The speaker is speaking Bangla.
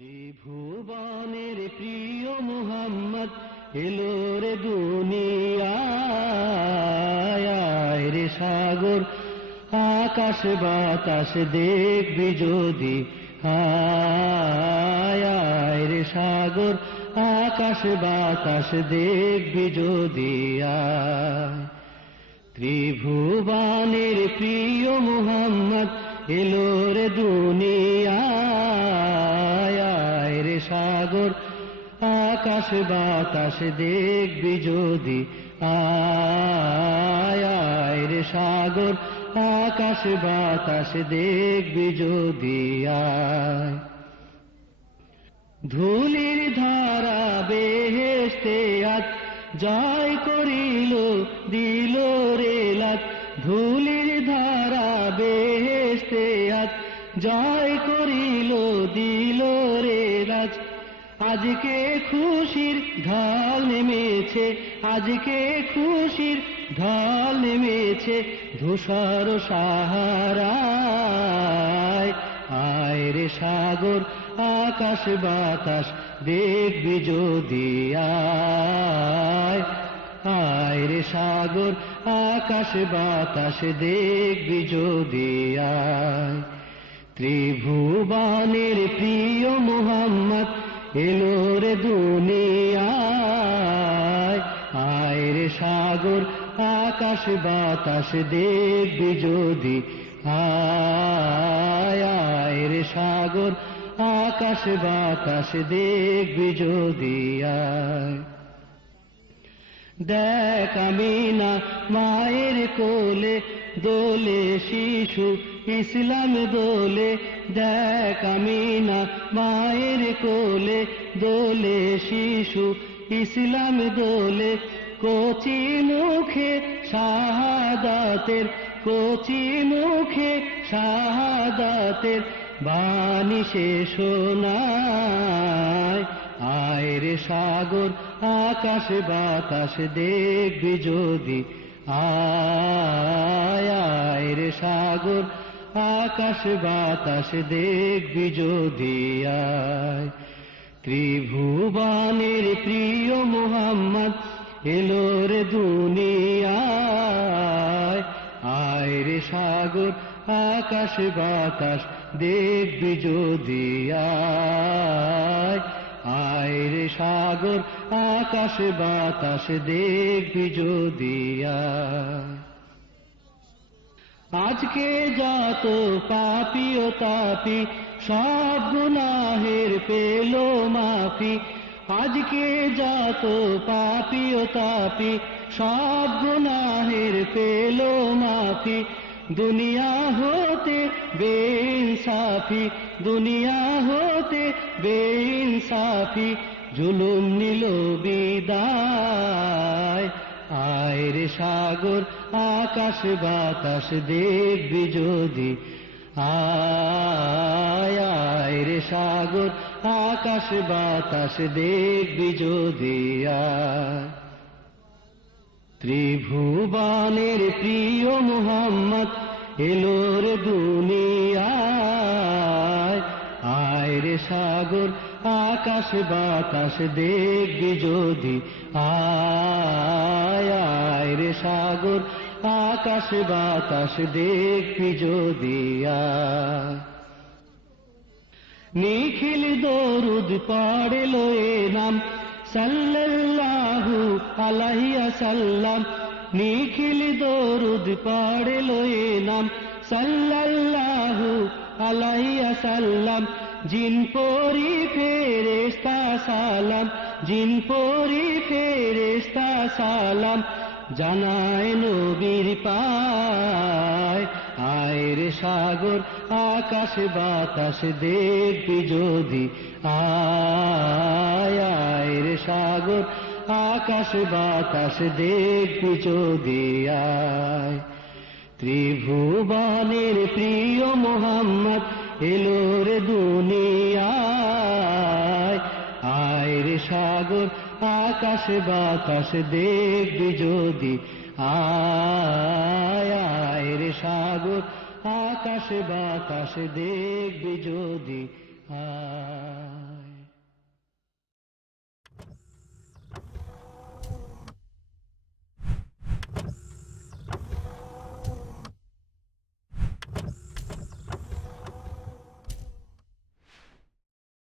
ত্রিভুবনের প্রিয় মুহাম্মদ এলো রে দুনিয়ায়, রে সাগর আকাশ বাতাস দেখবি যদি, আয় রে সাগর আকাশ বাতাস দেখবি যদি। ত্রিভুবনের প্রিয় মুহাম্মদ এলো রে দুনিয়ায়, রে সাগর আকাশ বাতাস দেখবি যদি, আয় রে সাগর আকাশ বাতাস দেখবি যদি। ধুলির ধারা বেহেশতে আজ জয় করিল দিল রে লাত, ধুলির ধারা বেহেশতে আজ জয় করিল দিল রে রাজ। আজকে খুশির ঢল নেমেছে, আজকে খুশির ঢল নেমেছে ধূসর সাহারায়, আয় রে সাগর আকাশ বাতাস দেখবি যদি, আয় রে সাগর আকাশ বাতাস দেখবি যদি। ত্রিভুবনের প্রিয় মুহাম্মদ এলো রে দুনিয়ায়, আয় রে সাগর আকাশ বাতাস দেখবি যদি, আয় রে সাগর আকাশ বাতাস দেখবি যদি। দেখ আমিনা মায়ের কোলে দোলে শিশু ইসলাম দোলে, দেখ আমিনা মায়ের কোলে দোলে শিশু ইসলাম দোলে। কচি মুখে শাহাদাতের, কচি মুখে শাহাদাতের বাণী সে শোনায়, আয় রে সাগর আকাশ বাতাস দেখবি যদি, আয় রে সাগর আকাশ বাতাস দেখবি যদি। ত্রিভুবনের প্রিয় মুহাম্মদ এলো রে দুনিয়ায়, আয় রে সাগর আকাশ বাতাস দেখবি যদি, আয় রে সাগর আকাশ বাতাস দেখবি যদি। আজকে যত পাপী ও তাপী সব গুনাহের পেল মাফি, আজকে যত পাপী ও তাপী সব গুনাহের পেল মাফি। দুনিয়া হতে বেইনসাফি, দুনিয়া হতে বেইনসাফি জুলুম নিল বিদায়, আয় রে সাগর আকাশ বাতাস দেখবি যদি, আয় রে সাগর আকাশ বাতাস দেখবি যদি। ত্রিভুবনের প্রিয় মুহাম্মদ এলো রে দুনিয়ায়, আয় রে সাগর আকাশ বাতাস দেখবি যদি, আয় রে সাগর আকাশ বাতাস দেখবি যদি। নিখিল দরুদ পড়ল এ নাম সাল্লাল্লাহু আলাইহি ওয়াসাল্লাম, নিখিল দরুদ পড়ল এ নাম সাল্লাল্লাহু আলাইহি ওয়াসাল্লাম। জিন পরি ফেরেশতা সালাম, জিন পরি ফেরেশতা সালাম জানায় নবীর পায়, আয় রে সাগর আকাশ বাতাস দেখবি যদি, আয় রে সাগর আকাশ বাতাস দেখবি যদি। ত্রিভুবনের প্রিয় মুহাম্মদ এলো রে দুনিয়ায়, আয় রে সাগর আকাশ বাতাস দেখবি যদি, আয় রে সাগর আকাশ বাতাস দেখবি যদি। হায়।